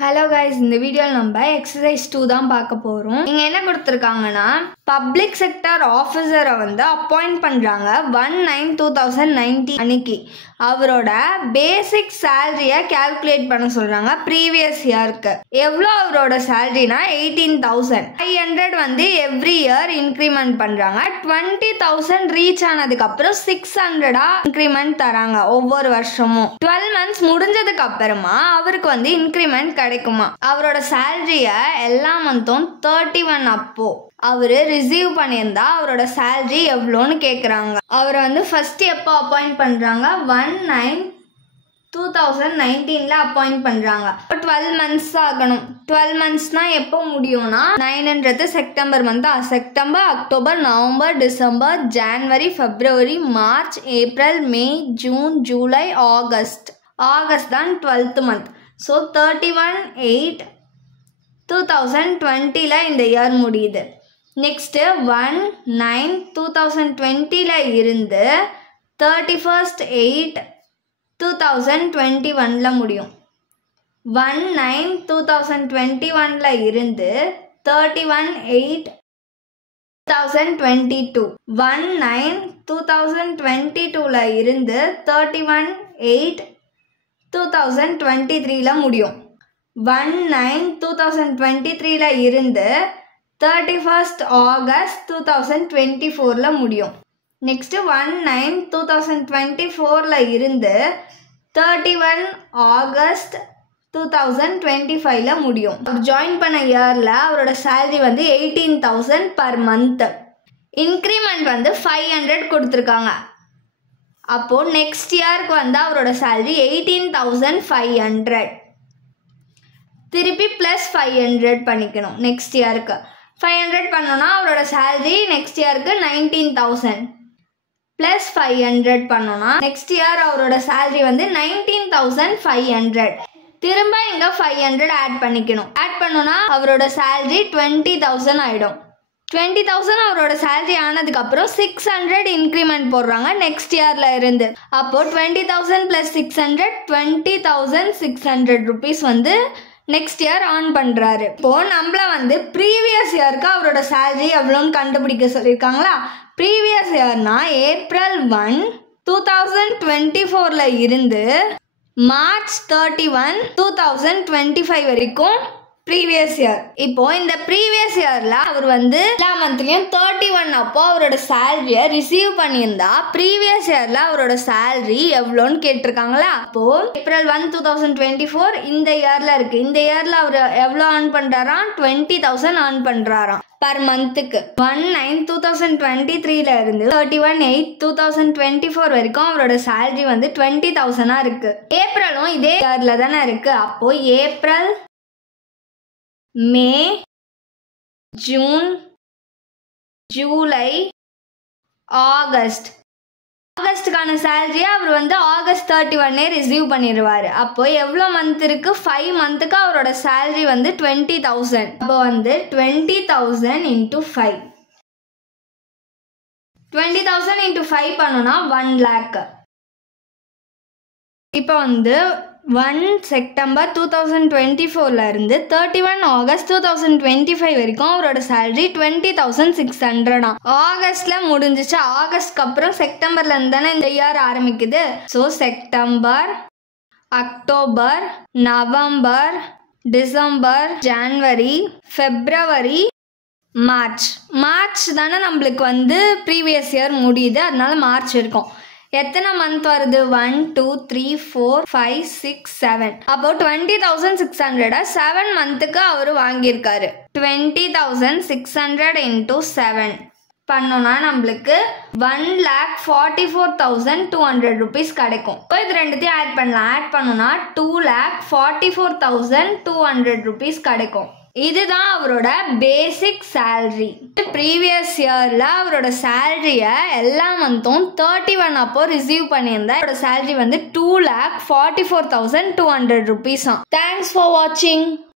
Hello guys, இந்த வீடியோல நம்ம exercise 2 தான் பார்க்க போறோம். இங்க என்ன கொடுத்திருக்காங்கன்னா public sector officer வந்து அப்பாயிண்ட் பண்றாங்க 1/9/2019 அன்னைக்கு. அவரோட பேசிக் salary-ய கால்குலேட் பண்ண சொல்றாங்க previous year-க்கு. எவ்வளவு அவரோட salary-னா 18,500 வந்து every year increment பண்றாங்க. 20,000 reach ஆனதுக்கு அப்புறம் 600-ஆ increment தராங்க ஒவ்வொரு வருஷமும். 12 months முடிஞ்சதுக்கு அப்புறமா அவருக்கு வந்து increment கிடைக்குமா. அவரோட salary-ய எல்லா மந்த்தும் 31 அப்போ அவரு ரிசீவ் பண்ணியிருந்தா அவரோட salary எவ்வளோன்னு கேட்குறாங்க. அவரை வந்து ஃபர்ஸ்ட் எப்போ அப்பாயிண்ட் பண்றாங்க 1/9/2019 அப்பாயிண்ட் பண்றாங்க. 12 months ஆகணும். 12 monthsனா எப்போ முடியும்னா 9ன்றது September month. September, October, November, December, ஜனவரி, பிப்ரவரி, March, April, May, June, July, August. August தான் 12th month. ஸோ 31/8/2020 இந்த இயர் முடியுது. நெக்ஸ்ட்டு 1/9/2020 இருந்து 31/8/2021 முடியும். 1/9/2021 இருந்து 31/8/2022. 1/9/2022 இருந்து 31/8/2023 முடியும். 1/9/2023 இருந்து 31st August 2024 முடியும். நெக்ஸ்ட் 1/9/2024 இருந்து 31 August 2025 முடியும். ஜாயின் பண்ண இயர்ல அவரோட salary வந்து 18,000 per month. இன்க்ரிமெண்ட் வந்து 500 கொடுத்துருக்காங்க. அப்போ நெக்ஸ்ட் இயருக்கு வந்து அவரோட salary 18,500. திருப்பி ப்ளஸ் 500 பண்ணிக்கணும். நெக்ஸ்ட் இயருக்கு 500 பண்ணோன்னா அவரோட salary நெக்ஸ்ட் இயருக்கு 19,000 ப்ளஸ் 500 பண்ணோன்னா நெக்ஸ்ட் இயர் அவரோட salary வந்து 19,500. திரும்ப இங்கே 500 ஆட் பண்ணிக்கணும். ஆட் பண்ணோன்னா அவரோட salary 20,000 ஆகிடும். 20,000 அவரோட salary ஆனதுக்கப்புறம் 600 இன்க்ரிமெண்ட் போடுறாங்க நெக்ஸ்ட் இயரில் இருந்து. அப்போது 20,000 ப்ளஸ் 600 20,600 rupees வந்து நெக்ஸ்ட் இயர் ஆன் பண்ணுறாரு. இப்போது நம்மள வந்து ப்ரீவியஸ் இயருக்கு அவரோட salary எவ்வளோன்னு கண்டுபிடிக்க சொல்லியிருக்காங்களா. ப்ரீவியஸ் இயர்னா ஏப்ரல் 1 2024 இருந்து மார்ச் 31 2025 வரைக்கும் ப்ரீவியஸ் இயர். இப்போ இந்த ப்ரீவியஸ் இயர்ல அவர் வந்து எல்லா மந்த்லயும் 31 அப்போ அவரோட salary-ய ரிசீவ் பண்ணியிருந்தா ப்ரீவியஸ் இயர்ல அவரோட salary எவ்வளோன்னு கேட்டிருக்காங்களா. அப்போ ஏப்ரல் 1 2024 இந்த இயர்ல இருக்கு. இந்த இயர்ல அவர் எவ்வளோ ஏர்ன் பண்றாராம் 20,000 ஏர்ன் பண்றாராம் பர் மந்த்துக்கு. 1/9/2023 இருந்து 31/8/2024 வரைக்கும் அவரோட salary வந்து 20,000 இருக்கு. ஏப்ரலும் இதே இயர்ல தானே இருக்கு. அப்போ April, May, June, July, August. ஆகஸ்டுக்கான salary அவர் வந்து ஆகஸ்ட் 31 ரிசீவ் பண்ணிடுவார். அப்போ எவ்வளோ மந்த் இருக்கு 5 மந்த்துக்கு அவரோட salary வந்து 20,000. அப்போ வந்து 20,000 into 5. 20,000 into 5 பண்ணோன்னா 1 lakh. இப்போ வந்து 1 செப்டம்பர் 2024 இருந்து 31 ஆகஸ்ட் 2025 வரைக்கும் அவரோட salary 20,600. ஆகஸ்ட்ல முடிஞ்சிச்சு. ஆகஸ்ட்க்கு அப்புறம் செப்டம்பர்ல இருந்து தானே இந்த இயர் ஆரம்பிக்குது. So September, October, November, December, ஜனவரி, பிப்ரவரி, மார்ச். மார்ச் தானே நம்மளுக்கு வந்து ப்ரீவியஸ் இயர் முடியுது. அதனால மார்ச் இருக்கும். எத்தனை மந்த் வருது 1 2 3 4 5 6 7. அப்போ 20,600 7 மந்த்துக்கு அவர் வாங்கியிருக்காரு. 20,600 into 7 பண்ணோன்னா நம்மளுக்கு 1,44,200 rupees கிடைக்கும். இப்போ இது ரெண்டுத்தையும் ஆட் பண்ணலாம். ஆட் பண்ணோன்னா 2,44,200 rupees கிடைக்கும். இதுதான் அவரோட பேசிக் salary. ப்ரீவியஸ் இயர்ல அவரோட salary-ய எல்லா மந்த்தும் 31 அப்போ ரிசீவ் பண்ணியிருந்தா அவரோட salary வந்து 2,44,200 rupees. தேங்க்ஸ் ஃபார் வாட்சிங்.